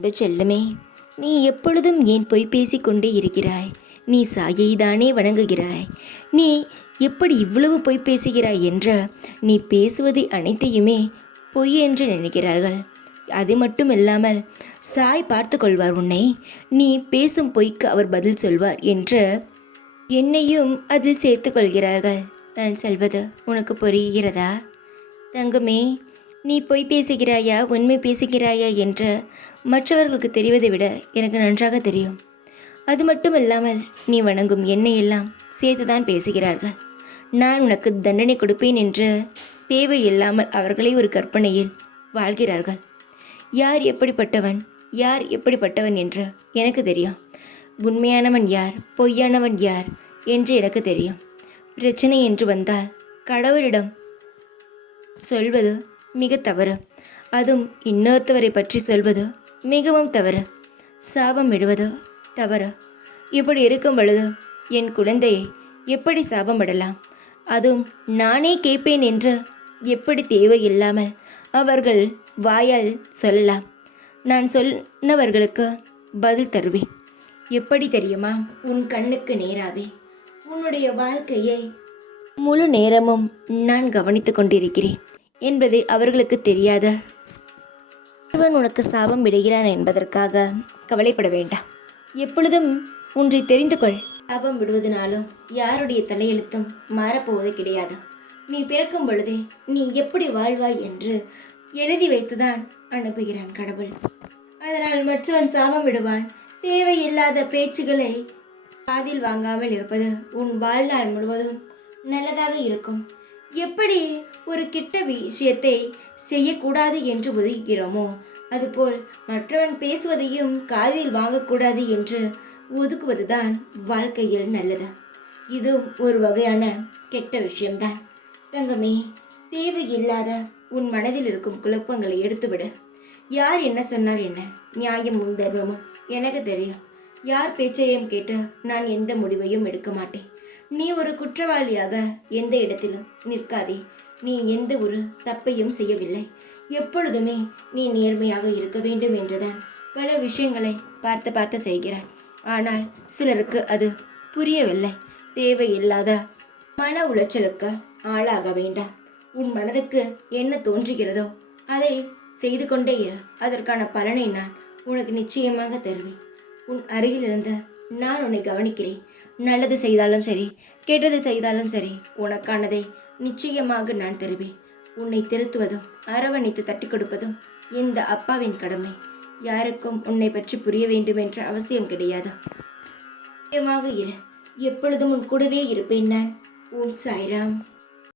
செல்லமே, நீ எப்பொழுதும் ஏன் பொய் பேசிக்கொண்டே இருக்கிறாய்? நீ சாயை தானே வணங்குகிறாய். நீ எப்படி இவ்வளவு பொய் பேசுகிறாய் என்ற நீ பேசுவதை அனைத்தையுமே பொய் என்று நினைக்கிறார்கள். அது மட்டும் இல்லாமல் சாய் பார்த்து கொள்வார் உன்னை. நீ பேசும் பொய்க்கு அவர் பதில் சொல்வார் என்று என்னையும் அதில் சேர்த்து கொள்கிறார்கள். நான் சொல்வது உனக்கு புரிகிறதா தங்கமே? நீ பொய் பேசுகிறாயா உண்மை பேசுகிறாயா என்று மற்றவர்களுக்கு தெரிவதை விட எனக்கு நன்றாக தெரியும். அது மட்டும் இல்லாமல் நீ வணங்கும் என்னையெல்லாம் சேர்த்துதான் பேசுகிறார்கள். நான் உனக்கு தண்டனை கொடுப்பேன் என்று தேவையில்லாமல் அவர்களே ஒரு கற்பனையில் வாழ்கிறார்கள். யார் எப்படிப்பட்டவன் யார் எப்படிப்பட்டவன் என்று எனக்கு தெரியும். உண்மையானவன் யார் பொய்யானவன் யார் என்று எனக்கு தெரியும். பிரச்சனை என்று வந்தால் கடவுளிடம் சொல்வது மிக தவறு. அதுவும் இன்னொருத்தவரை பற்றி சொல்வது மிகவும் தவறு. சாபம் விடுவது தவறு. இப்படி இருக்கும் பொழுது என் குழந்தையை எப்படி சாபம் விடலாம்? அதுவும் நானே கேட்பேன் என்று எப்படி தேவையில்லாமல் அவர்கள் வாயால் சொல்லலாம்? நான் சொன்னவர்களுக்கு பதில் தருவேன். எப்படி தெரியுமா? உன் கண்ணுக்கு நேராவே உன்னுடைய வாழ்க்கையை முழு நேரமும் நான் கவனித்து கொண்டிருக்கிறேன் என்பதை அவர்களுக்கு தெரியாத இவன் உனக்கு சாபம் விடுகிறான் என்பதற்காக கவலைப்பட வேண்டாம். எப்பொழுதும் ஒன்றை தெரிந்து கொள். சாபம் விடுவதனாலும் யாருடைய தலையெழுத்தும் மாறப்போவது கிடையாது. நீ பிறக்கும் பொழுதே நீ எப்படி வாழ்வாய் என்று எழுதி வைத்துதான் அனுப்புகிறான் கடவுள். அதனால் மற்றவன் சாபம் விடுவான். தேவையில்லாத பேச்சுகளை காதில் வாங்காமல் இருப்பது உன் வாழ்நாள் முழுவதும் நல்லதாக இருக்கும். எப்படி ஒரு கெட்ட விஷயத்தை செய்யக்கூடாது என்று ஒதுக்குகிறோமோ அதுபோல் மற்றவன் பேசுவதையும் காதில் வாங்கக்கூடாது என்று ஒதுக்குவதுதான் வாழ்க்கையில் நல்லது. இது ஒரு வகையான கெட்ட விஷயம்தான். தங்கமே, தேவையில்லாத உன் மனதில் இருக்கும் குழப்பங்களை எடுத்துவிடு. யார் என்ன சொன்னால் என்ன? நியாயமும் தர்மமும் எனக்கு தெரியும். யார் பேச்சையும் கேட்டு நான் எந்த முடிவையும் எடுக்க மாட்டேன். நீ ஒரு குற்றவாளியாக எந்த இடத்திலும் நிற்காதே. நீ எந்த ஒரு தப்பையும் செய்யவில்லை. எப்பொழுதுமே நீ நேர்மையாக இருக்க வேண்டும் என்றுதான் பல விஷயங்களை பார்த்து செய்கிறாய். ஆனால் சிலருக்கு அது புரியவில்லை. தேவையில்லாத மன உளைச்சலுக்கு ஆளாக வேண்டாம். உன் மனதுக்கு என்ன தோன்றுகிறதோ அதை செய்து கொண்டே இரு. அதற்கான பலனை நான் உனக்கு நிச்சயமாக தருவேன். உன் அருகிலிருந்து நான் உன்னை கவனிக்கிறேன். நல்லது செய்தாலும் சரி கெட்டது செய்தாலும் சரி உனக்கானதை நிச்சயமாக நான் தருவேன். உன்னை திருத்துவதும் அரவணைத்து தட்டி கொடுப்பதும் இந்த அப்பாவின் கடமை. யாருக்கும் உன்னை பற்றி புரிய வேண்டும் என்ற அவசியம் கிடையாது. நிச்சயமாக இரு. எப்பொழுதும் உன் கூடவே இருப்பேன் நான். ஓம் சாய்ராம்.